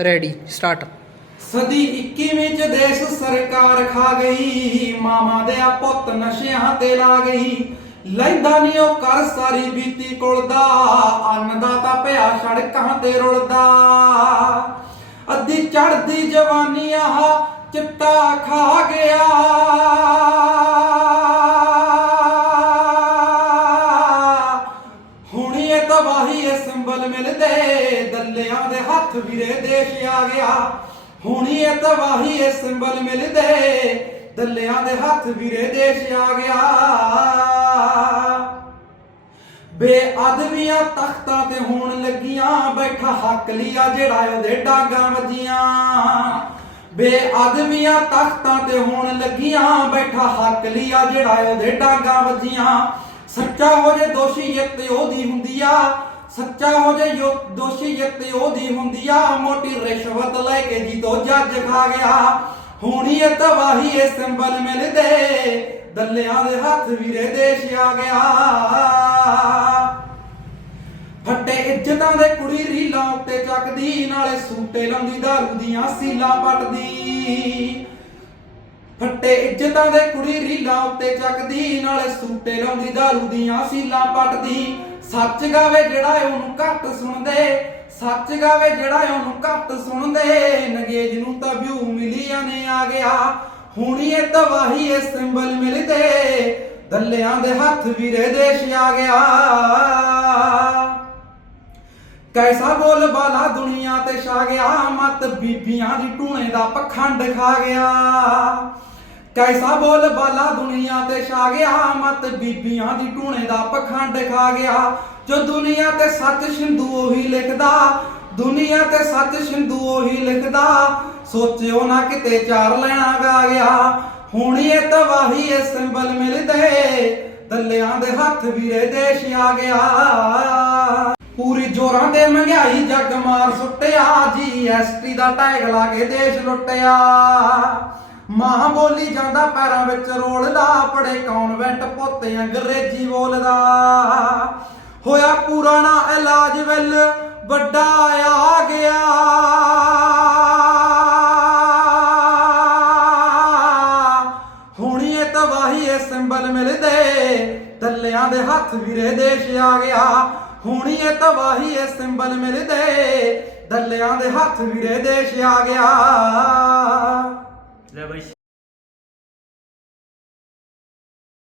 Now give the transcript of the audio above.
Ready start ਸਦੀ 21ਵੀਂ ਚ ਦੇਸ਼ ਸਰਕਾਰ ਖਾ ਗਈ, ਮਾਮਾ ਦੇ ਆ ਪੁੱਤ ਨਸ਼ਿਆਂ ਤੇ ਲਾ ਗਈ। ਲੈਂਦਾ ਨਹੀਂ ਉਹ ਕਰ ਸਾਰੀ ਬੀਤੀ ਕੁਲਦਾ ਤਾਂ ਪਿਆ ਸੜਕਾਂ ਤੇ ਰੁਲਦਾ। ਅੱਧੀ ਚੜਦੀ ਜਵਾਨੀ ਆਹ ਚਿੱਟਾ ਖਾ ਗਿਆ। ਇਹ ਸਿੰਬਲ ਮਿਲਦੇ, ਦੱਲਿਆਂ ਦੇ ਹੱਥ ਵੀਰੇ ਦੇਸ਼ ਆ ਗਿਆ। ਹੁਣੀ ਤਬਾਹੀ ਇਹ ਸਿੰਬਲ ਮਿਲਦੇ, ਦੱਲਿਆਂ ਦੇ ਹੱਥ ਵੀਰੇ ਦੇਸ਼ ਆ ਗਿਆ। ਬੇਅਦਬੀਆਂ ਤਖਤਾਂ ਤੇ ਹੋਣ ਲੱਗੀਆਂ, ਬੈਠਾ ਹੱਕ ਲਿਆ ਜਿਹੜਾ ਉਹਦੇ ਡਾਂਗਾਂ ਵੱਜੀਆਂ। ਬੇਅਦਬੀਆਂ ਤਖਤਾਂ ਤੇ ਹੋਣ ਲੱਗੀਆਂ, ਬੈਠਾ ਹੱਕ ਲਿਆ ਜਿਹੜਾ ਉਹਦੇ ਡਾਂਗਾਂ ਵੱਜੀਆਂ। ਸੱਚਾ ਹੋ ਜੇ ਦੋਸ਼ੀ ਇੱਤ ਉਹਦੀ ਹੁੰਦੀ ਆ ਸੱਚਾ ਹੋ ਜੇ ਯੋ ਦੋਸ਼ੀ ਇੱਤ ਉਹਦੀ ਹੁੰਦੀ ਆ, ਮੋਟੀ ਰਿਸ਼ਵਤ ਲੈ ਕੇ ਜੀ ਤੋਂ ਜੱਜ ਖਾ ਗਿਆ। ਹੋਣੀ ਇਹ ਤਬਾਹੀ ਇਹ ਸਿੰਬਲ ਮਿਲਦੇ, ਦੱਲਿਆਂ ਦੇ ਹੱਥ ਵੀਰੇ ਦੇਸ਼ ਆ ਗਿਆ। ਫੱਟੇ ਇੱਜ਼ਤਾਂ ਦੇ ਕੁੜੀ ਰੀਲਾਂ ਉੱਤੇ ਚੱਕਦੀ, ਨਾਲੇ ਸੂਟੇ ਲਾਉਂਦੀ, ਦਾਰੂ ਦੀਆਂ ਸੀਲਾ ਪੱਟਦੀ। ਫੱਟੇ ਇੱਜ਼ਤਾਂ ਦੇ ਕੁੜੀ ਰੀਲਾਂ ਉੱਤੇ ਚੱਕਦੀ, ਨਾਲੇ ਸੂਟੇ ਲਾਉਂਦੀ, ਦਾਰੂ ਦੀਆਂ ਸੀਲਾਂ ਪੱਟਦੀ। ਸੱਚ ਗਾਵੇ ਜਿਹੜਾ ਉਹਨੂੰ ਘੱਟ ਸੁਣਦੇ, ਸੱਚ ਗਾਵੇ ਜਿਹੜਾ ਉਹਨੂੰ ਘੱਟ ਸੁਣਦੇ। ਨਗੇਜ ਨੂੰ ਤਾਂ ਵਿਊ ਮਿਲੀਆਂ ਨੇ ਆ ਗਿਆ, ਹੁਣੀ ਇਹ ਤਬਾਹੀ ਇਹ ਸਿੰਬਲ ਮਿਲਦੇ। ਦੱਲਿਆਂ ਦੇ ਹੱਥ ਵੀਰੇ ਦੇਸ਼ ਆ ਗਿਆ। ਕੈਸਾ ਬੋਲ ਬਾਲਾ ਦੁਨੀਆ ਤੇ ਛਾ ਗਿਆ, ਮਤ ਬੀਬੀਆਂ ਦੀ ਟੂਣੇ ਦਾ ਪਖੰਡ ਖਾ ਗਿਆ। ਕੈਸਾ ਬੋਲ ਬਾਲਾ ਦੁਨੀਆ ਤੇ ਛਾ ਗਿਆ, ਮਤ ਬੀਬੀਆਂ ਦੀ ਟੂਣੇ ਦਾ ਪਖੰਡ ਖਾ ਗਿਆ। ਜੋ ਦੁਨੀਆ ਤੇ ਸੱਚ ਸਿੰਧੂ ਉਹੀ ਲਿਖਦਾ, ਦੁਨੀਆ ਤੇ ਸੱਚ ਸਿੰਧੂ ਉਹੀ ਲਿਖਦਾ, ਸੋਚਿਓ ਨਾ ਕਿਤੇ ਚਾਰ ਲੈਣਾ ਗਾ ਗਿਆ। ਹੁਣ ਇਹ ਤਬਾਹੀ ਇਹ ਸਿੰਬਲ ਮਿਲਦੇ, ਦੱਲਿਆਂ ਦੇ ਹੱਥ ਵੀਰੇ ਦੇਸ਼ ਆ ਗਿਆ। ਪੂਰੀ ਜੋਰਾਂ ਦੇ ਮਹਿੰਗਾਈ ਜੱਗ ਮਾਰ ਸੁੱਟਿਆ ਜੀਐਸਟੀ ਦਾ ਟੈਗ ਲਾ ਕੇ ਦੇਸ਼ ਲੁੱਟਿਆ। ਮਾਂ ਬੋਲੀ ਜਾਂਦਾ ਪੈਰਾਂ ਵਿੱਚ ਰੋਲਦਾ ਪੜੇ ਕੌਨਵੈਂਟ ਪੁੱਤ ਅੰਗਰੇਜ਼ੀ ਬੋਲਦਾ। ਹੋਇਆ ਪੁਰਾਣਾ ਇਲਾਜ ਵੱਲ, ਵੱਡਾ ਆ ਗਿਆ। ਹੁਣ ਇਹ ਤਬਾਹੀ ਇਹ ਸਿੰਬਲ ਮਿਲਦੇ ਦੱਲਿਆਂ ਦੇ ਹੱਥ ਵੀਰੇ ਦੇਸ਼ ਆ ਗਿਆ। ਹੁਣ ਇਹ ਤਬਾਹੀ ਇਹ ਸਿੰਬਲ ਮਿਲਦੇ ਦੱਲਿਆਂ ਦੇ ਹੱਥ ਵੀਰੇ ਦੇਸ਼ ਆ ਗਿਆ।